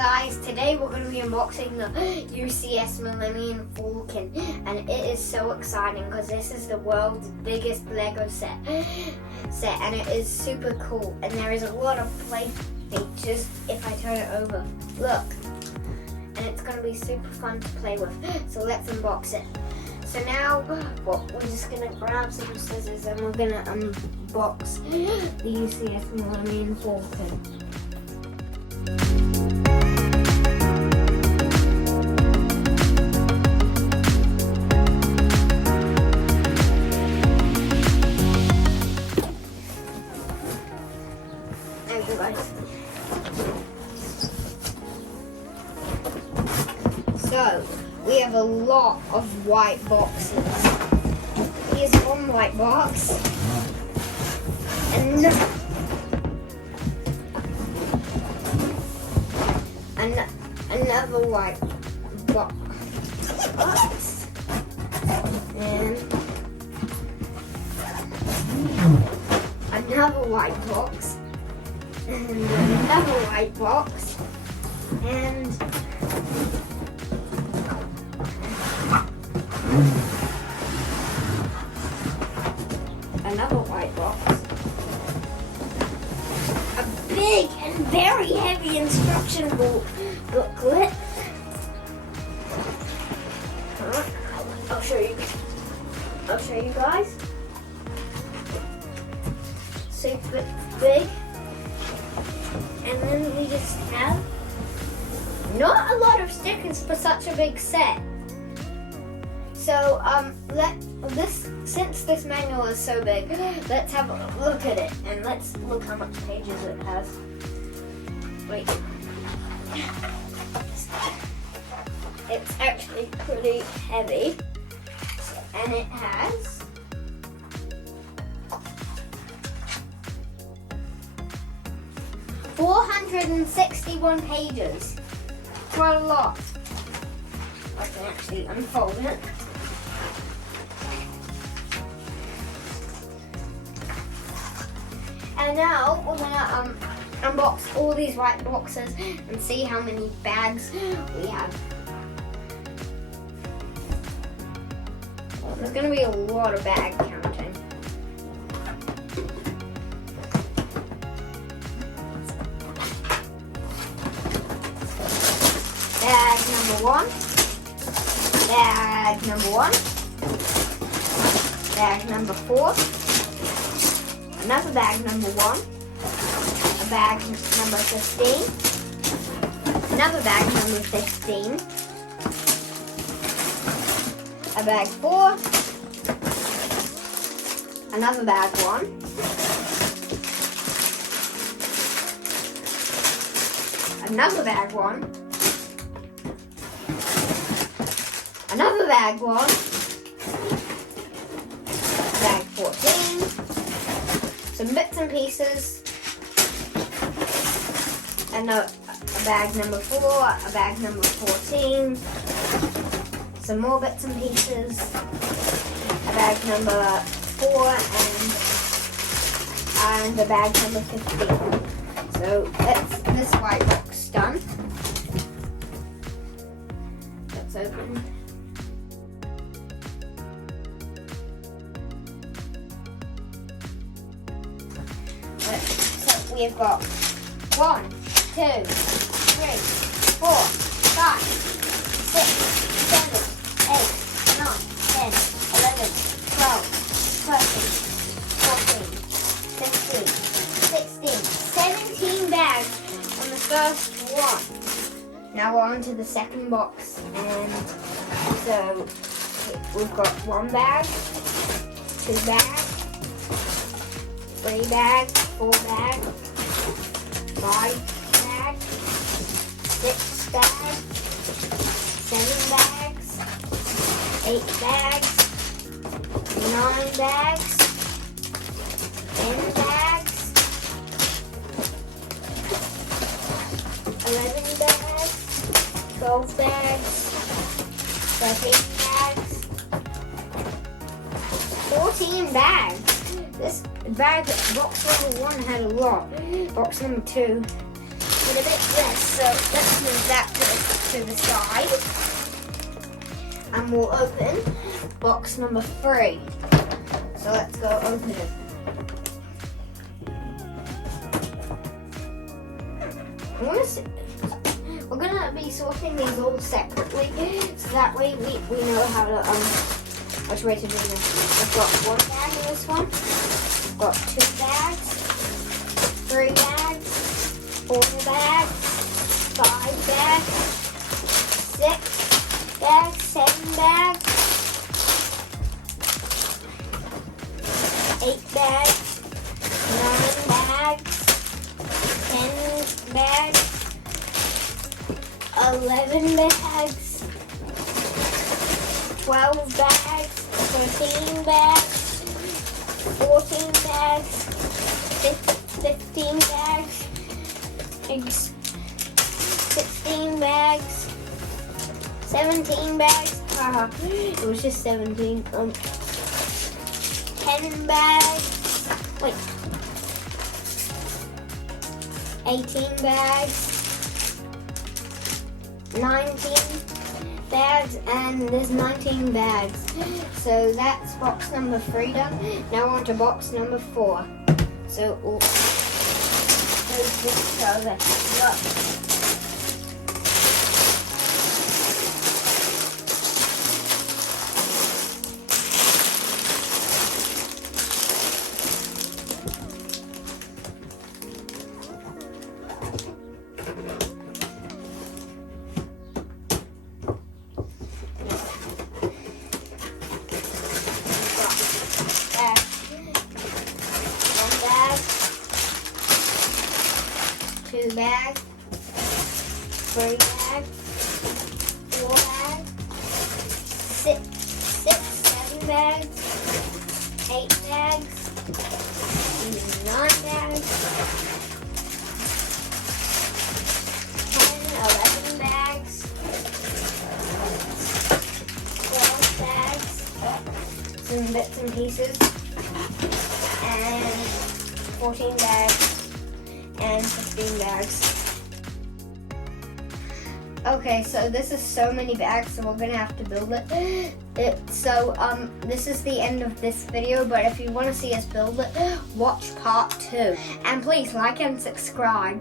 guys, today we're going to be unboxing the UCS Millennium Falcon, and it is so exciting because this is the world's biggest Lego set and it is super cool, and there is a lot of play features if I turn it over. Look, and it's going to be super fun to play with, so let's unbox it. So now we're just going to grab some scissors and we're going to unbox the UCS Millennium Falcon. So, we have a lot of white boxes. Here's one white box. And another white box. And another white box. And another white box. And another white box. A big and very heavy instruction booklet. I'll show you guys. Super big. And then we just have not a lot of stickers for such a big set. So since this manual is so big, let's have a look at it and let's look how much pages it has. Wait. It's actually pretty heavy, and it has 461 pages. Quite a lot. I can actually unfold it. And now we're gonna unbox all these white boxes and see how many bags we have. There's gonna be a lot of bag counting. Bag number one. Bag number one. Bag number four. Another bag number one. A bag number 15. Another bag number 15. A bag 4. Another bag 1. Another bag 1. Another bag 1. Bag 14. Some bits and pieces. And a bag number 4, a bag number 14. Some more bits and pieces. A bag number 4 and a bag number 15. So that's this white box done. Let's open. So we've got 1, 2, 3, 4, 5, 6, 7, 8, 9, 10, 11, 12, 13, 14, 15, 16, 17 bags on the first one. Now we're on to the second box, and so we've got 1 bag, 2 bags, 3 bags, 4 bags, 5 bags, 6 bags, 7 bags, 8 bags, 9 bags, 10 bags, 11 bags, 12 bags, 13 bags, 14 bags. This bag, box number 1 had a lot. Box number 2 with a bit less, so let's move that to the side. And we'll open box number 3. So let's go open it. We're gonna be sorting these all separately, so that way we know how to which way to do this. I've got 1 bag in this one. I've got 2 bags, 3 bags, 4 bags, 5 bags, 6 bags, 7 bags, 8 bags, 9 bags, 10 bags, 11 bags, 12 bags, 13 bags, 14 bags, 15 bags, 16 bags, 17 bags, it was just 17, 10 bags, wait, 18 bags, 19 bags, and there's 19 bags. So that's box number 3 done. Now on to box number 4. So we'll move this over here. Two bags, 3 bags, 4 bags, 6, 7 bags, 8 bags, 9 bags, 10, 11 bags, 12 bags, some bits and pieces, and 14 bags. And 15 bags. Okay, so this is so many bags, so we're gonna have to build it. This is the end of this video, but if you want to see us build it, watch part 2. And please like and subscribe.